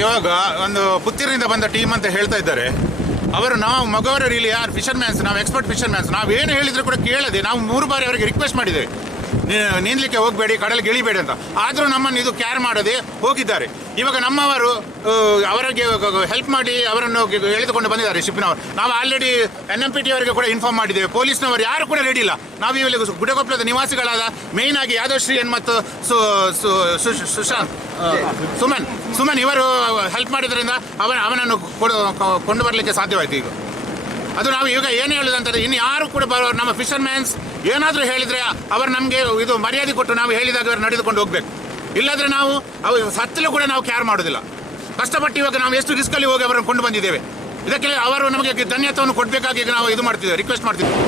ಇವಾಗ ಒಂದು ಪುತ್ತೂರಿನಿಂದ ಬಂದ ಟೀಮ್ ಅಂತ ಹೇಳ್ತಾ ಇದ್ದಾರೆ ಅವರು. ನಾವು ಮಗವರ ಇಲ್ಲಿ ಯಾರು ಫಿಶರ್ ಮ್ಯಾನ್ಸ್, ನಾವು ಎಕ್ಸ್ಪರ್ಟ್ ಫಿಶರ್ ಮ್ಯಾನ್ಸ್, ನಾವೇನು ಹೇಳಿದ್ರು ಕೂಡ ಕೇಳದೆ ನಾವು 3 ಬಾರಿ ಅವರಿಗೆ ರಿಕ್ವೆಸ್ಟ್ ಮಾಡಿದ್ದೇವೆ, ನೀಂದಲಿಕ್ಕೆ ಹೋಗಬೇಡಿ, ಕಡಲಿಗೆ ಇಳಿಬೇಡಿ ಅಂತ. ಆದರೂ ನಮ್ಮನ್ನು ಇದು ಕ್ಯಾರ್ ಮಾಡದೆ ಹೋಗಿದ್ದಾರೆ. ಇವಾಗ ನಮ್ಮವರು ಅವರಿಗೆ ಹೆಲ್ಪ್ ಮಾಡಿ ಅವರನ್ನು ಎಳೆದುಕೊಂಡು ಬಂದಿದ್ದಾರೆ ಶಿಪ್ನವರು. ನಾವು ಆಲ್ರೆಡಿ NMPT ಅವರಿಗೆ ಕೂಡ ಇನ್ಫಾರ್ಮ್ ಮಾಡಿದ್ದೇವೆ. ಪೊಲೀಸ್ನವರು ಯಾರು ಕೂಡ ರೆಡಿ ಇಲ್ಲ. ನಾವು ಇಲ್ಲಿ ಗುಡಕೊಪ್ಪಲದ ನಿವಾಸಿಗಳಾದ ಮೇಯ್ನ್ ಆಗಿ ಯಾದವಶ್ರೀ ಮತ್ತು ಸುಮನ್ ಇವರು ಹೆಲ್ಪ್ ಮಾಡಿದ್ರಿಂದ ಅವನನ್ನು ಕೊಂಡು ಬರಲಿಕ್ಕೆ ಸಾಧ್ಯವಾಯಿತು. ಈಗ ಅದು ನಾವು ಈಗ ಏನು ಹೇಳುದಂತಂದ್ರೆ, ಇನ್ನು ಯಾರು ಕೂಡ ನಮ್ಮ ಫಿಶರ್ ಮ್ಯಾನ್ಸ್ ಏನಾದರೂ ಹೇಳಿದರೆ ಅವರು ನಮಗೆ ಇದು ಮರ್ಯಾದೆ ಕೊಟ್ಟು ನಾವು ಹೇಳಿದಾಗ ಅವರು ನಡೆದುಕೊಂಡು ಹೋಗ್ಬೇಕು. ಇಲ್ಲಾಂದ್ರೆ ನಾವು ಸತ್ತಲೂ ಕೂಡ ನಾವು ಕೇರ್ ಮಾಡೋದಿಲ್ಲ. ಕಷ್ಟಪಟ್ಟು ಇವಾಗ ನಾವು ಎಷ್ಟು ರಿಸ್ಕಲ್ಲಿ ಹೋಗಿ ಅವರನ್ನು ಕೊಂಡು ಬಂದಿದ್ದೇವೆ. ಇದಕ್ಕೆ ಅವರು ನಮಗೆ ಧನ್ಯತ್ವವನ್ನು ಕೊಡಬೇಕಾಗಿ ನಾವು ಇದು ಮಾಡ್ತಿದ್ದೇವೆ, ರಿಕ್ವೆಸ್ಟ್ ಮಾಡ್ತಿದ್ದೇವೆ.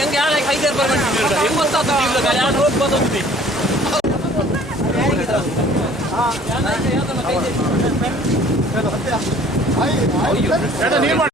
ಹೆಂಗೆ ಯಾರು ಐದಾರು ಬರ್ಬೇಕು ಹೆಂಗೆ ಗೊತ್ತಾಗ್ತದೆ ಯಾರು ರೋಡ್ ಬಂದೋಗ್ತಿ ನೀರು